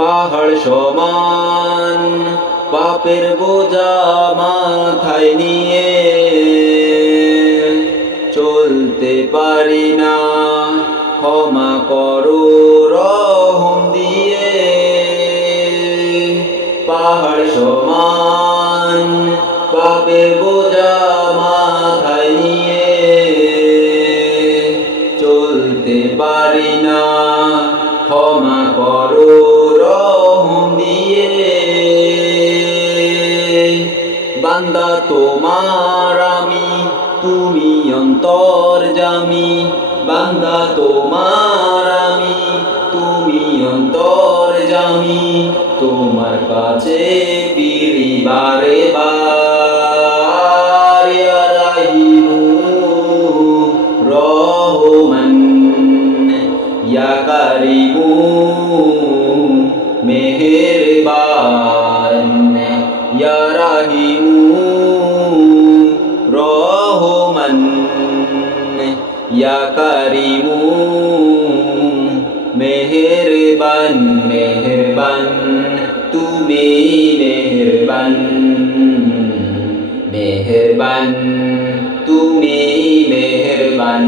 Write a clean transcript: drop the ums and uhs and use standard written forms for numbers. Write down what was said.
পাহাড় সমান পাপের বোঝা মাথায় নিয়ে চলতে পারি না, ক্ষমা করো রহম দিয়ে। পাহাড় সমান পাপের বোঝা মাথায় নিয়ে চলতে পারি না, ক্ষমা করো রহম দিয়ে। বান্দা তোমার আমি, তুমি অন্তর্যামী। বান্দা তোমার আমি, তুমি অন্তর্যামী। তোমার কাছে ফিরি বারে বার, ইয়া রাহিমু রহমান, ইয়া কারিমু মেহেরবান, ইয়া রাহিমু রহমান, ইয়া কারিমু মেহেরবান। মেহেরবান তুমি মেহেরবান, মেহেরবান তুমি মেহেরবান।